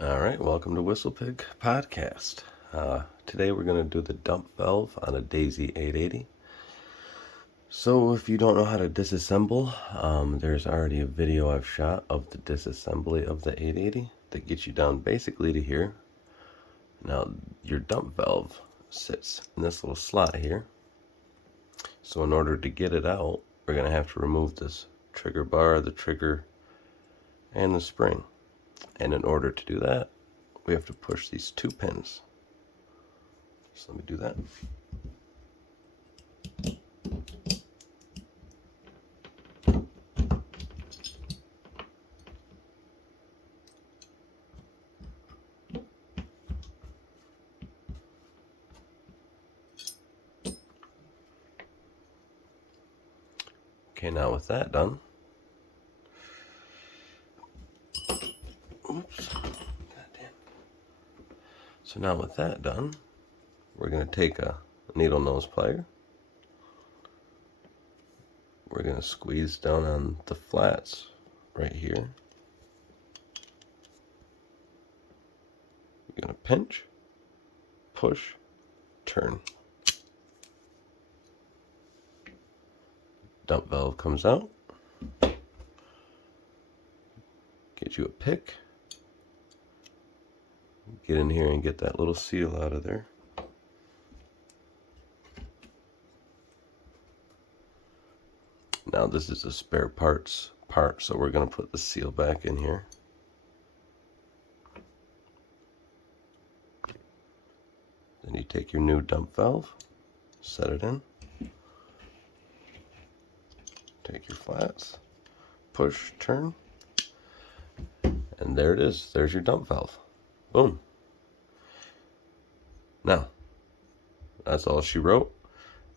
All right, welcome to Whistlepig Podcast. Today we're going to do the dump valve on a Daisy 880. So if you don't know how to disassemble, there's already a video I've shot of the disassembly of the 880 that gets you down basically to here. Now your dump valve sits in this little slot here. So in order to get it out, we're going to have to remove this trigger bar, the trigger, and the spring. And in order to do that, we have to push these two pins. So let me do that. Okay, now with that done, oops, goddamn. So now with that done, we're going to take a needle nose plier. We're going to squeeze down on the flats right here. We're going to pinch, push, turn. Dump valve comes out. Get you a pick. Get in here and get that little seal out of there. Now this is a spare parts part, so we're going to put the seal back in here. Then you take your new dump valve, set it in. Take your flats, push, turn, and there it is. There's your dump valve. Boom. Now, that's all she wrote.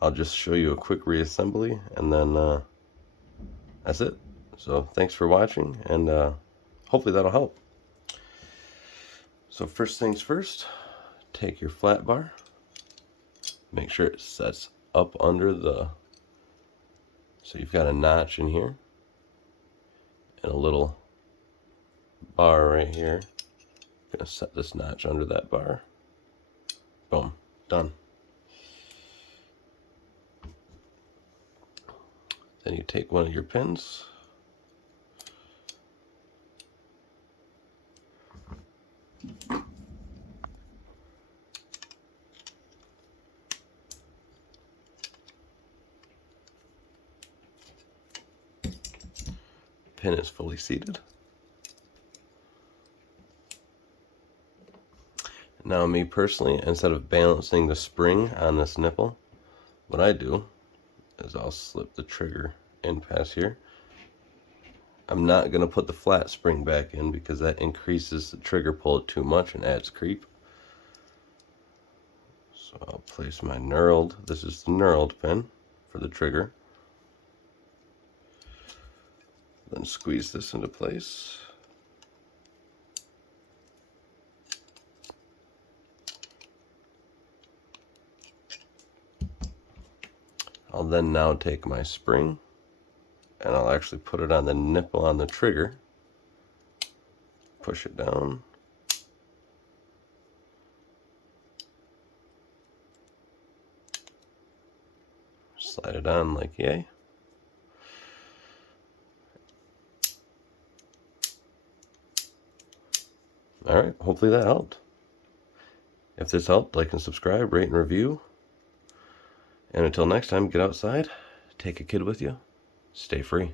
I'll just show you a quick reassembly, and then that's it. So thanks for watching, and hopefully that'll help. So first things first, take your flat bar. Make sure it sets up under the... So you've got a notch in here and a little bar right here. I'm gonna set this notch under that bar. Boom, done. Then you take one of your pins, pin is fully seated. Now me personally, instead of balancing the spring on this nipple, what I do is I'll slip the trigger in past here. I'm not going to put the flat spring back in because that increases the trigger pull too much and adds creep. So I'll place my knurled, this is the knurled pin for the trigger. Then squeeze this into place. I'll then now take my spring and I'll actually put it on the nipple on the trigger. Push it down. Slide it on like yay. Alright, hopefully that helped. If this helped, like and subscribe, rate and review. And until next time, get outside, take a kid with you, stay free.